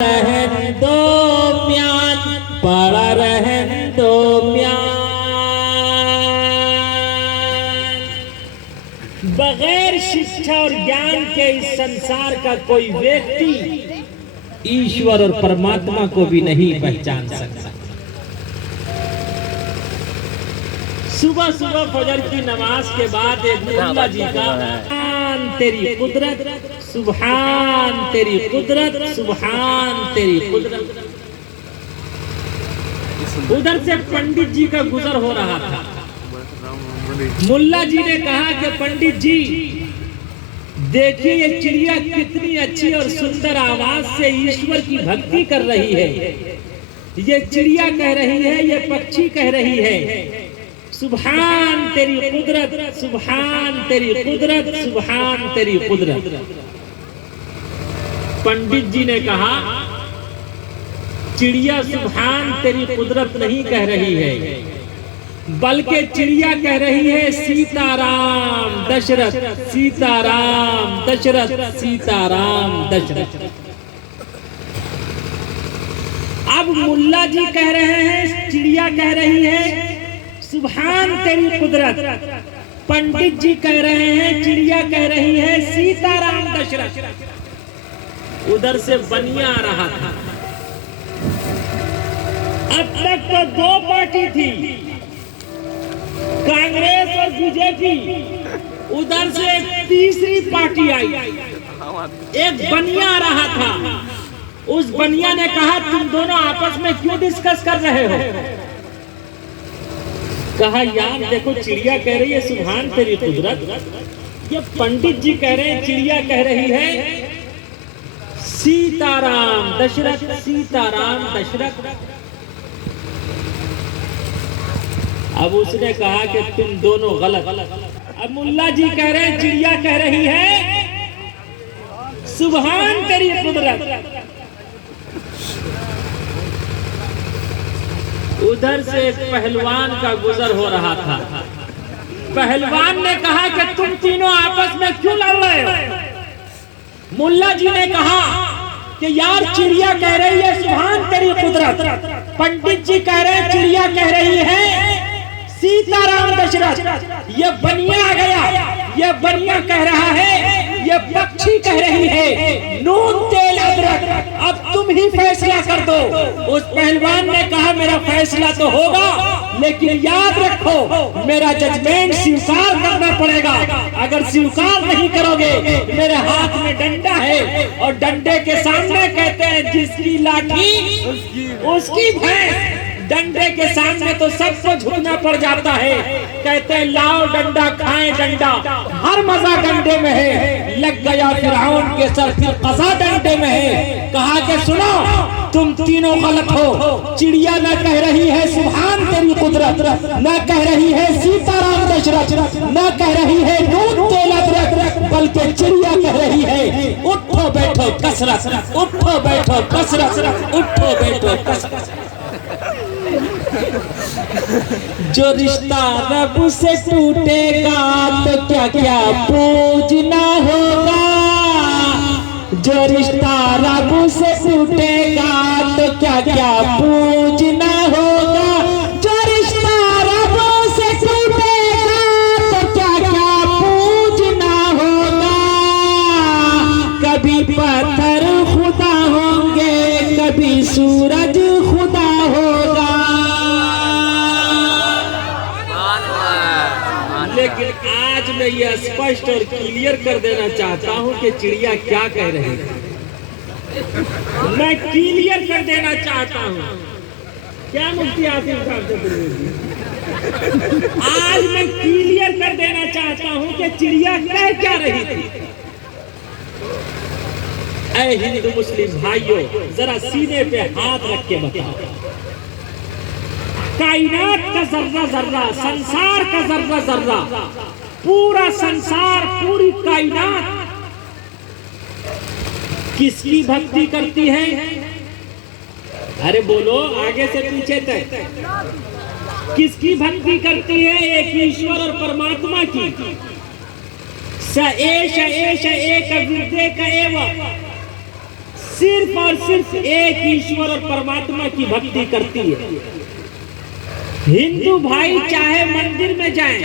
रहन दो म्यान, पड़ा रहन दो म्यान। बगैर शिक्षा और ज्ञान के इस संसार का कोई व्यक्ति ईश्वर और परमात्मा को भी नहीं पहचान सकता। सुबह सुबह फजर की नमाज के बाद एक मुल्ला जी का तेरी कुदरत सुभान तेरी कुदरत सुभान तेरी कुदरत। उधर से पंडित जी का गुजर हो रहा था। मुल्ला जी ने कहा कि पंडित जी देखिए ये चिड़िया कितनी अच्छी और सुंदर आवाज से ईश्वर की भक्ति कर रही है। ये चिड़िया कह रही है, ये पक्षी कह रही है सुभान तेरी कुदरत सुभान तेरी कुदरत सुभान तेरी कुदरत। पंडित जी ने कहा चिड़िया सुभान तेरी कुदरत नहीं कह रही है, बल्कि चिड़िया कह रही है सीताराम दशरथ सीताराम दशरथ सीताराम दशरथ। अब मुल्ला जी कह रहे हैं चिड़िया कह रही है सुभान तेरी कुदरत, पंडित जी कह रहे हैं चिड़िया कह रही है सीताराम दशरथ। उधर से बनिया आ रहा था। अब तक तो दो पार्टी थी, कांग्रेस और बीजेपी। उधर से एक तीसरी पार्टी आई, एक बनिया आ रहा था। उस बनिया ने कहा तुम दोनों आपस में क्यों डिस्कस कर रहे हो? कहा यार देखो चिड़िया कह रही है सुभान तेरी कुदरत, ये पंडित जी कह रहे हैं चिड़िया कह रही है सीताराम दशरथ सीताराम दशरथ। अब उसने कहा कि तुम दोनों गलत। अब मुल्ला जी कह रहे हैं चिड़िया कह रही है सुभान तेरी कुदरत। उधर से एक पहलवान का गुजर हो रहा था। पहलवान ने कहा कि तुम तीनों आपस में क्यों लड़ रहे हो? मुल्ला जी ने कहा कि यार चिड़िया कह रही है सुभान तेरी कुदरत, पंडित जी कह रहे हैं चिड़िया कह रही है सीताराम दशरथ। ये बनिया आ गया, ये बनिया कह रहा है, ये पक्षी कह रही है नून तेल अदरक। अब तुम ही फैसला कर दो। उस पहलवान ने कहा मेरा फैसला तो होगा, लेकिन याद रखो मेरा जजमेंट स्वीकार करना पड़ेगा। अगर स्वीकार नहीं करोगे मेरे हाथ में डंडा है, और डंडे के सामने कहते हैं जिसकी लाठी उसकी भैंस। डंडे के सामने तो सबको झुकना पड़ जाता है। कहते हैं लाओ डंडा खाएं डंडा, हर मजा डंडे में है। लग गया फिरौन के सर फिर कसा डंडे में है। कहा कि सुनो तुम तीनों गलत हो। चिड़िया न कह रही है सुभान तेरी कुदरत, न कह रही है सीताराम दशरथ, न कह रही है नून तेल अदरक, बल्कि चिड़िया कह रही है उठो बैठो कसरत, उठो बैठो कसरत, उठो बैठो कसरत। जो रिश्ता रब से टूटेगा तो क्या क्या पूजना होगा। जो रिश्ता रब से टूटेगा तो क्या क्या पूजना होगा। जो रिश्ता रब से टूटेगा तो क्या क्या पूजना होगा। कभी पत्थर खुदा होंगे, कभी सूरज खुदा होगा। लेकिन आज मैं ये स्पष्ट और क्लियर कर देना चाहता हूं कि चिड़िया क्या कह रही है। मैं क्लियर कर देना चाहता हूं। क्या मुफ्ती आसिफ साहब से आज मैं क्लियर कर देना चाहता हूं कि चिड़िया कह क्या रही थी। ऐ हिंदू मुस्लिम भाइयों जरा सीने पे हाथ रख के बताओ, कायनात का जर्रा जर्रा, संसार का जर्रा जर्रा, पूरा संसार पूरी कायनात किसकी भक्ति करती है? अरे बोलो आगे से पीछे तक किसकी भक्ति करती है? एक ईश्वर और परमात्मा की। स एष एष एक विद्येक एव सिर्फ और सिर्फ एक ईश्वर और परमात्मा की भक्ति करती है। हिंदू भाई चाहे मंदिर में जाए,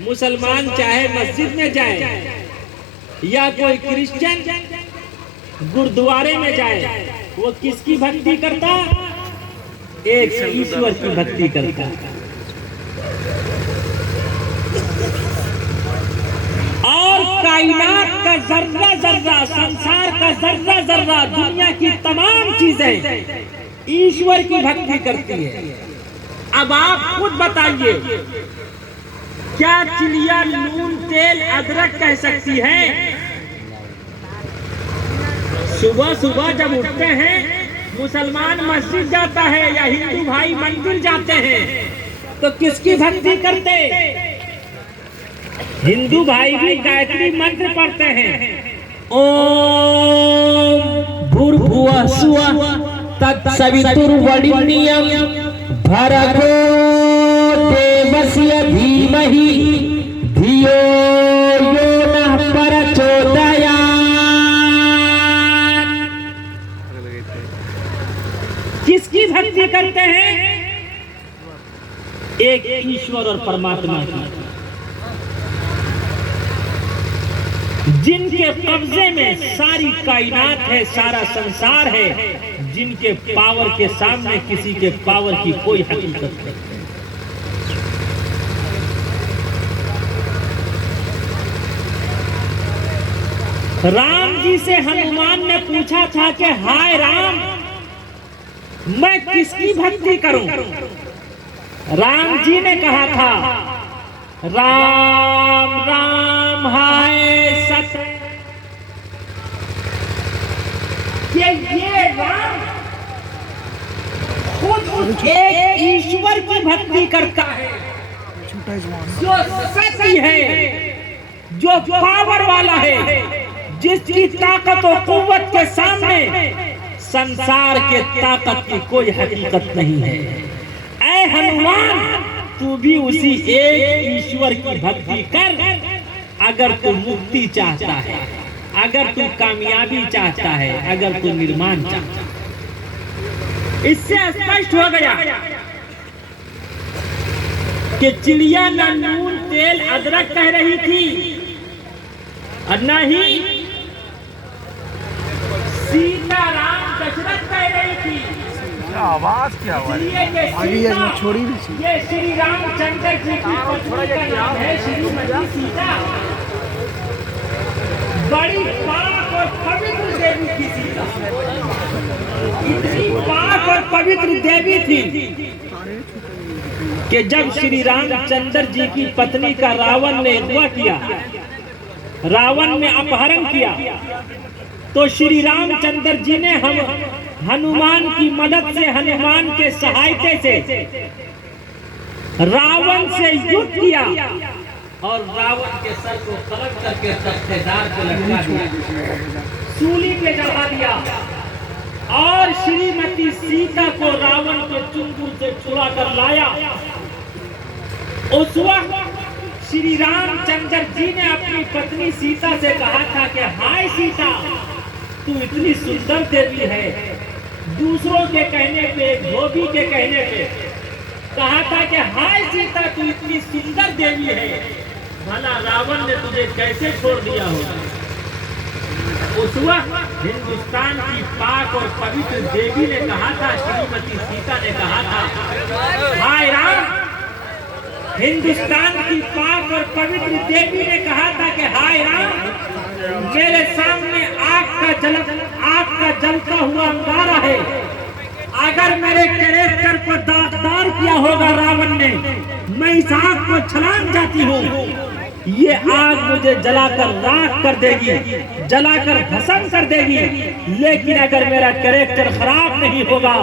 मुसलमान चाहे मस्जिद में जाए, या कोई क्रिश्चियन गुरुद्वारे में जाए, वो किसकी भक्ति करता? एक ईश्वर की भक्ति करता। और कायनात का जर्रा जर्रा, संसार का जर्रा जर्रा, दुनिया की तमाम चीजें ईश्वर की भक्ति करती है। अब आप खुद बताइए, क्या चिड़िया नून तेल अदरक कह सकती है? सुबह सुबह जब उठते हैं, मुसलमान मस्जिद जाता है या हिंदू भाई मंदिर जाते हैं, तो किसकी भक्ति करते? हिंदू भाई भी गायत्री मंत्र पढ़ते हैं, ओम भूर्भुवः स्वः तत्सवितुर्वरेण्यं भर्गो देवस्य धीमहि धियो यो नः प्रचोदयात्। किसकी भक्ति करते हैं? एक ईश्वर और परमात्मा की, जिनके कब्जे में सारी कायनात है, सारा संसार है, जिनके पावर के सामने किसी के पावर की कोई हकीकत नहीं। राम जी से हनुमान ने पूछा था कि हाय राम, मैं किसकी भक्ति करूं? राम जी ने कहा था, राम राम हाय सत। ये राम खुद एक ईश्वर की भक्ति करता है, जो सत्य है, जो पावर वाला है, जिसकी ताकत और कुव्वत के सामने संसार के ताकत की कोई हकीकत नहीं है। ऐ हनुमान, तू भी उसी एक ईश्वर की भक्ति कर। अगर तू मुक्ति चाहता है, अगर तू कामयाबी चाहता है, अगर तू निर्माण चाहता है। इससे स्पष्ट हो गया कि चिड़िया न नून तेल अदरक कह रही थी और न ही सीता राम दशरथ कह रही थी। आवाज क्या छोड़ी भी। ये श्री रामचंद्र जी की पत्नी का नाम है श्रीमती सीता। बड़ी पाक और पवित्र देवी थी सीता, इतनी पाक और पवित्र देवी थी कि जब श्री रामचंद्र जी की पत्नी का रावण ने अगवा किया, रावण ने अपहरण किया, तो श्री रामचंद्र जी ने हनुमान की मदद से, हनुमान के सहायता से रावण से युद्ध किया और रावण के सर को कलम करके तख्तेदार को लटका दिया, सूली पे चढ़ा दिया और श्रीमती सीता को रावण के चुंगल से छुड़ा कर लाया। उस वक्त श्री रामचंद्र जी ने अपनी पत्नी सीता से कहा था कि हाय सीता, तू इतनी सुंदर देवी है। दूसरों के कहने पे, धोबी के कहने पे कहा था कि हाय सीता, तू इतनी सुंदर देवी है, भला रावण ने तुझे कैसे छोड़ दिया होगा। उस वक्त हिंदुस्तान की पाक और पवित्र देवी ने कहा था, श्रीमती सीता ने कहा था, हाय राम। हिंदुस्तान की पाक और पवित्र देवी ने कहा था कि हाय राम, मेरे सामने आग का जलता हुआ अंगारा है। अगर मेरे कैरेक्टर को दागदार किया होगा रावण ने, मैं इस आग को छलांग जाती हूँ। ये आग मुझे जलाकर राख कर देगी, जलाकर भस्म कर देगी। लेकिन अगर मेरा कैरेक्टर खराब नहीं होगा,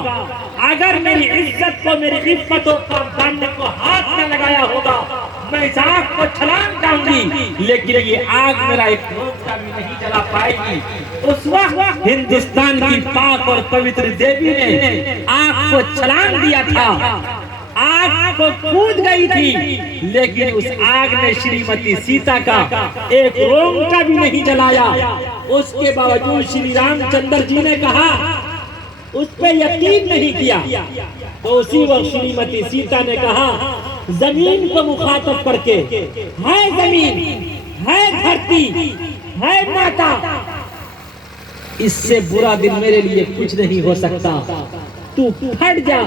अगर मेरी इज्जत को, मेरी इज्जतों को, दामन को हाथ में लगाया होगा, मैं इस आग को छलांग जाऊंगी। लेकिन ये आग मेरा एक रोज का भी नहीं जला पाएगी। उस वक्त हिंदुस्तान की पाक और पवित्र देवी ने आग को छलांग दिया था आग को कूद गई थी, लेकिन उस आग ने श्रीमती सीता का एक रोंगटा भी नहीं जलाया। उसके बावजूद श्री रामचंद्र जी ने कहा, उस पे यकीन नहीं किया। तो उसी वक्त श्रीमती सीता ने कहा, जमीन को मुखातब करके, है जमीन, है धरती, है माता, इससे बुरा दिन मेरे लिए कुछ नहीं हो सकता। तू फट जा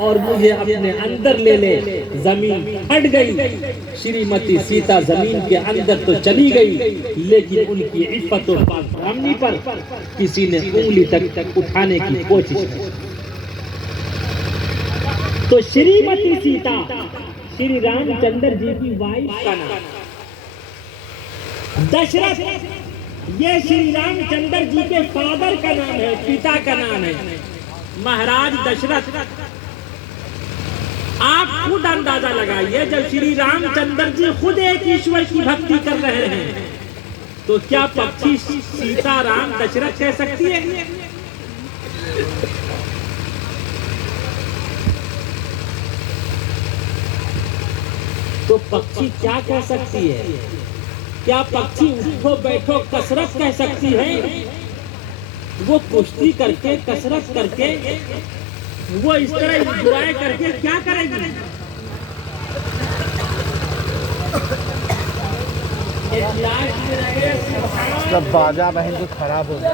और मुझे अपने अंदर ले ले। जमीन फट गई। श्रीमती सीता जमीन के अंदर तो चली गई, लेकिन उनकी इफ्फत और पाकदामनी पर किसी ने उंगली तक उठाने की कोशिश की। तो श्रीमती सीता श्री रामचंद्र जी की वाइफ का नाम दशरथ, ये श्री रामचंद्र जी के फादर का नाम है, पिता का नाम है महाराज दशरथ। आप खुद अंदाजा लगाइए, जब श्री रामचंद्र जी खुद एक ईश्वर की भक्ति कर रहे हैं, तो क्या पक्षी सीता राम दशरथ कह सकती है? तो पक्षी क्या कह सकती है? क्या पक्षी उठो बैठो कसरत कह सकती है? वो कुश्ती करके, कसरत करके, वो इस तरह एंजॉय करके क्या करेगी? सब बाजा बहन जो खराब हो गया।